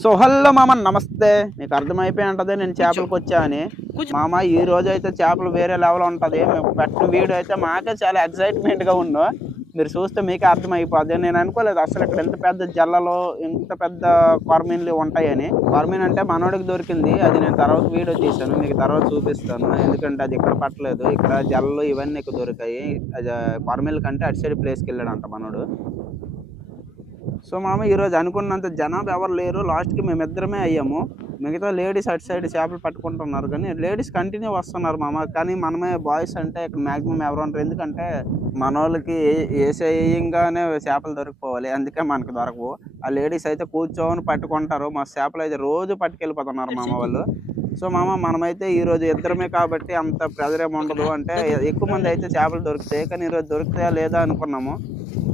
So hello మామ నమస్తే. మీకు అర్థమైపోయి ఉంటది నేను చేపలకొచ్చా అని. మామ ఈ రోజైతే చేపలు వేరే లెవెల్ ఉంటది. మేము పెట్టిన వీడియో అయితే మాకే చాలా ఎక్సైట్‌మెంట్‌గా ఉందో. మీరు చూస్తే మీకే అర్థమైపోద్ది. నేను అనుకోలేదు అసలు ఇక్కడ ఇంత పెద్ద జల్లలు, ఇంత పెద్ద కొరమీన్లు ఉంటాయని. కొరమీన్ అంటే మనోడికి దొరికింది. అది నేను తర్వాత వీడియో తీశాను. మీకు తర్వాత చూపిస్తాను. ఎందుకంటే అది ఇక్కడ పట్టలేదు. ఇక్కడ జల్లలు ఇవన్నీ ఎక్కువ దొరికాయి. అది కొరమీన్ల కంటే అటు సైడ్ ప్లేస్‌కెళ్ళాడంట మనోడు. సో మామ ఈరోజు అనుకున్నంత జనాభా ఎవరు లేరు. లాస్ట్‌కి మేమిద్దరమే అయ్యాము. మిగతా లేడీస్ అటు సైడ్ చేపలు పట్టుకుంటున్నారు కానీ లేడీస్ కంటిన్యూ వస్తున్నారు మామ. కానీ మనమే బాయ్స్ అంటే ఇక్కడ మాక్సిమం ఎవరు ఉండరు. ఎందుకంటే మనోళ్ళకి ఏసేయంగానే చేపలు దొరికిపోవాలి. అందుకే మనకు దొరకవు. ఆ లేడీస్ అయితే కూర్చొని పట్టుకుంటారు. మా చేపలైతే రోజు పట్టుకెళ్ళిపోతున్నారు మామ వాళ్ళు. సో మామ మనమైతే ఈరోజు ఇద్దరమే కాబట్టి అంత ప్రెజర్ ఏమి ఉండదు. అంటే ఎక్కువ మంది అయితే చేపలు దొరుకుతాయి. కానీ ఈరోజు దొరుకుతాయా లేదా అనుకున్నాము.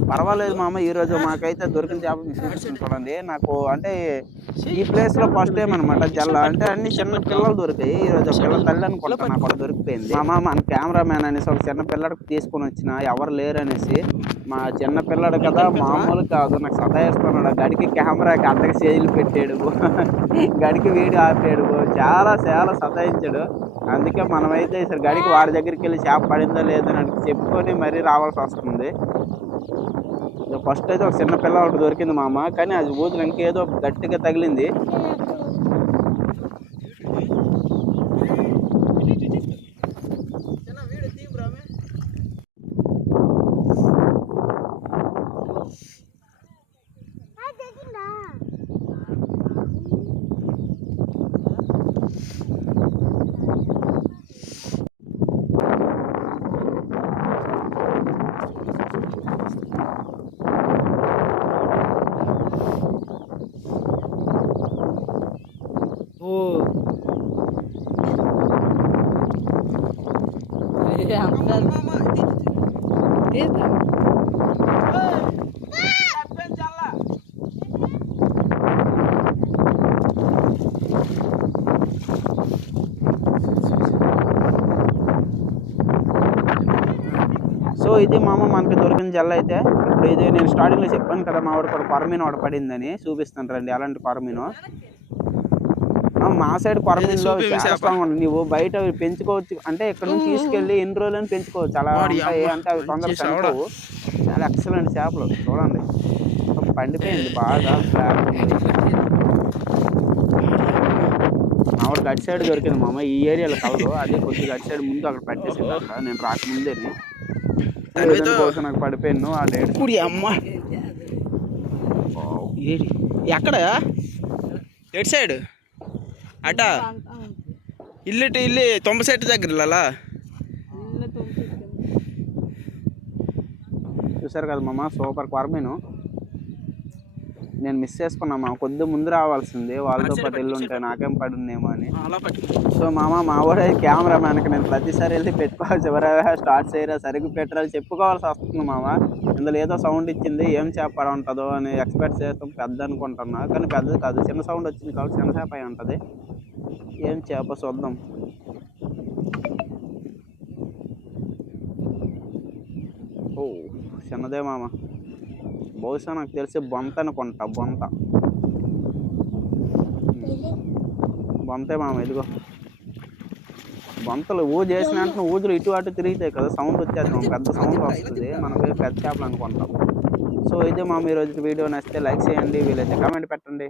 పర్వాలేదు మామ ఈరోజు మాకైతే దొరికిన చేపలు మీకు చూపిస్తాను చూడండి. నాకు అంటే ఈ ప్లేస్‌లో ఫస్ట్ టైమ్ అనమాట జల్ల. అంటే అన్ని చిన్న పిల్లలు దొరికాయి. ఈరోజు ఒక పిల్ల తల్లి అనుకుంటా నాకు ఒకటి దొరికిపోయింది. మామ మన కెమెరామ్యాన్ అనేసి ఒక చిన్న పిల్లాడికి తీసుకొనొచ్చిన ఎవరు లేరనేసి. మా చిన్న పిల్లాడు కదా మామూలు కాదు. నాకు సతాయిస్తున్నాడు. ఆ గడికి కెమెరాకి అడ్డకి చేతులు పెట్టాడు. గడికి వీడియో ఆపాడు. చాలా చాలా సతాయించాడు. అందుకే మనమైతే ఈసారి గడికి వాడి దగ్గరికెళ్ళి చేప పడిందా లేదా అని చెప్పుకొని మరీ రావాల్సొస్తుంది. ఫస్ట్ అయితే ఒక చిన్న పిల్ల ఒకటి దొరికింది మామ. కానీ అది ఊదిలో ఇంకేదో గట్టిగా తగిలింది. సో ఇది మామ మనకి దొరికిన జల్ల అయితే. ఇప్పుడు ఇది నేను స్టార్టింగ్‌లో చెప్పాను కదా మా వాడికి ఒక కొరమీను ఒకటి పడిందని. చూపిస్తాను రండి ఎలాంటి కొరమీను. మా సైడ్ కొరమీనులో చాలా స్ట్రాంగ్ ఉంటాయి. నువ్వు బయట అవి పెంచుకోవచ్చు. అంటే ఇక్కడ నుంచి తీసుకెళ్ళి ఎన్ని రోజులని పెంచుకోవచ్చు. అలా ఉంటాయి. అంటే అవి తొందరగా చనిపోవు. చాలా ఎక్సలెంట్ చేపలు చూడండి. పండిపోయింది బాగా బ్లాక్ ఉంది. మా వాడికి అటు సైడ్ దొరికింది మామ. ఈ ఏరియాలో కలదు. అదే కొద్దిగా అటు సైడ్ ముందు అక్కడ పట్టేసింది అక్కడ. నేను రాకముందేని కోసం నాకు పడిపోయాను ఆ డేట్. అమ్మ ఎక్కడ ఎటు సైడ్ అట ఇల్లు తొంభై సెట్ దగ్గర చూసారు కదా మామ. సూపర్ కొరమీను. నేను మిస్ చేసుకున్నా మామ. కొద్దిగా ముందు రావాల్సింది. వాళ్ళతో పాటు వెళ్ళి ఉంటే నాకేం పడుందేమో అని. సో మామ మా వాడే కెమెరామ్యాన్కి నేను ప్రతిసారి వెళ్ళి పెట్టుకోవాలి. చివరిగా స్టార్ట్ చేయరా సరిగ్గా పెట్టరా చెప్పుకోవాల్సి వస్తుంది మామ. ఇందులో ఏదో సౌండ్ ఇచ్చింది. ఏం చేప ఉంటుందో అని ఎక్స్పెక్ట్ చేస్తాం. పెద్ద అనుకుంటున్నా కానీ పెద్దది కాదు. చిన్న సౌండ్ వచ్చింది కాబట్టి చిన్న చేప అయి ఉంటుంది. ఏం చేప చూద్దాం. ఓ చిన్నదే మామ. బహుశా నాకు తెలిసి బొంత అనుకుంటా. బొంతే మామ. ఇదిగో బొంతలు చేసిన వెంటనే ఊదులు ఇటు అటు తిరుగుతాయి కదా. సౌండ్ వచ్చేస్తాం. పెద్ద సౌండ్ వస్తుంది. మనకు పెద్ద చేపలు అనుకుంటాం. సో ఇదే మామ ఈరోజు వీడియో నచ్చితే లైక్ చేయండి. వీలైతే కామెంట్ పెట్టండి.